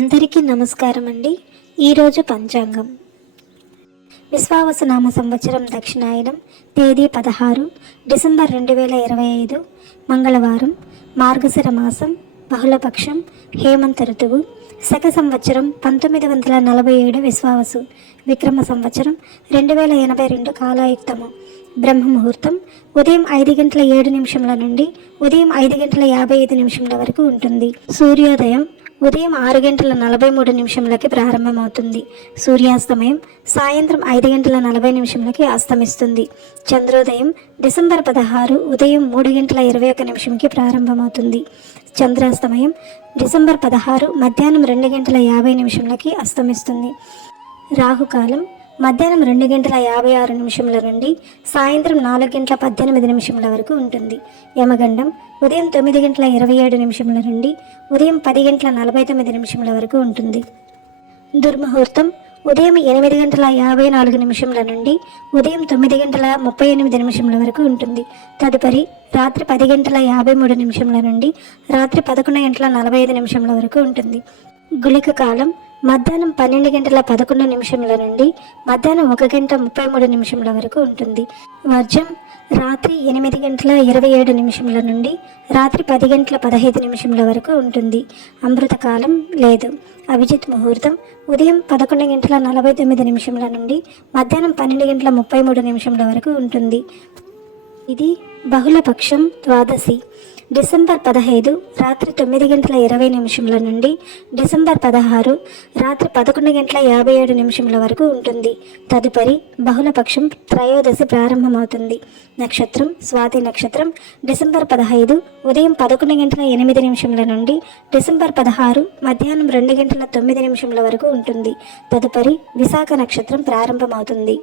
అందరికీ నమస్కారం అండి. ఈరోజు పంచాంగం విశ్వావసునామ సంవత్సరం దక్షిణాయనం, తేదీ 16 డిసెంబర్ 2025, మంగళవారం, మార్గశిర మాసం, బహుళపక్షం, హేమంత ఋతువు, శక సంవత్సరం 1947 విశ్వావసు, విక్రమ సంవత్సరం 2082 కాలాయుక్తము. బ్రహ్మముహూర్తం ఉదయం 5:07 నుండి ఉదయం 5:55 వరకు ఉంటుంది. సూర్యోదయం ఉదయం 6:43 ప్రారంభమవుతుంది. సూర్యాస్తమయం సాయంత్రం 5:40 అస్తమిస్తుంది. చంద్రోదయం డిసెంబర్ 16 ఉదయం 3:21 ప్రారంభమవుతుంది. చంద్రాస్తమయం డిసెంబర్ 16 మధ్యాహ్నం 2:50 అస్తమిస్తుంది. రాహుకాలం మధ్యాహ్నం 2:56 నుండి సాయంత్రం 4:18 వరకు ఉంటుంది. యమగండం ఉదయం 9:27 నుండి ఉదయం 10:49 వరకు ఉంటుంది. దుర్ముహూర్తం ఉదయం 8:54 నుండి ఉదయం 9:38 వరకు ఉంటుంది. తదుపరి రాత్రి 10:53 నుండి రాత్రి 11:45 వరకు ఉంటుంది. గుళిక కాలం మధ్యాహ్నం 12:11 నుండి మధ్యాహ్నం 1:33 వరకు ఉంటుంది. వర్జం రాత్రి 8:27 నుండి రాత్రి 10:15 వరకు ఉంటుంది. అమృతకాలం లేదు. అభిజిత్ ముహూర్తం ఉదయం 11:49 నుండి మధ్యాహ్నం 12:33 వరకు ఉంటుంది. ఇది బహుళపక్షం ద్వాదశి. డిసెంబర్ 15 రాత్రి 9:20 నుండి డిసెంబర్ 16 రాత్రి 11:57 వరకు ఉంటుంది. తదుపరి బహుళపక్షం త్రయోదశి ప్రారంభమవుతుంది. నక్షత్రం స్వాతి నక్షత్రం డిసెంబర్ 15 ఉదయం 11:08 నుండి డిసెంబర్ 16 మధ్యాహ్నం 2:09 వరకు ఉంటుంది. తదుపరి విశాఖ నక్షత్రం ప్రారంభమవుతుంది.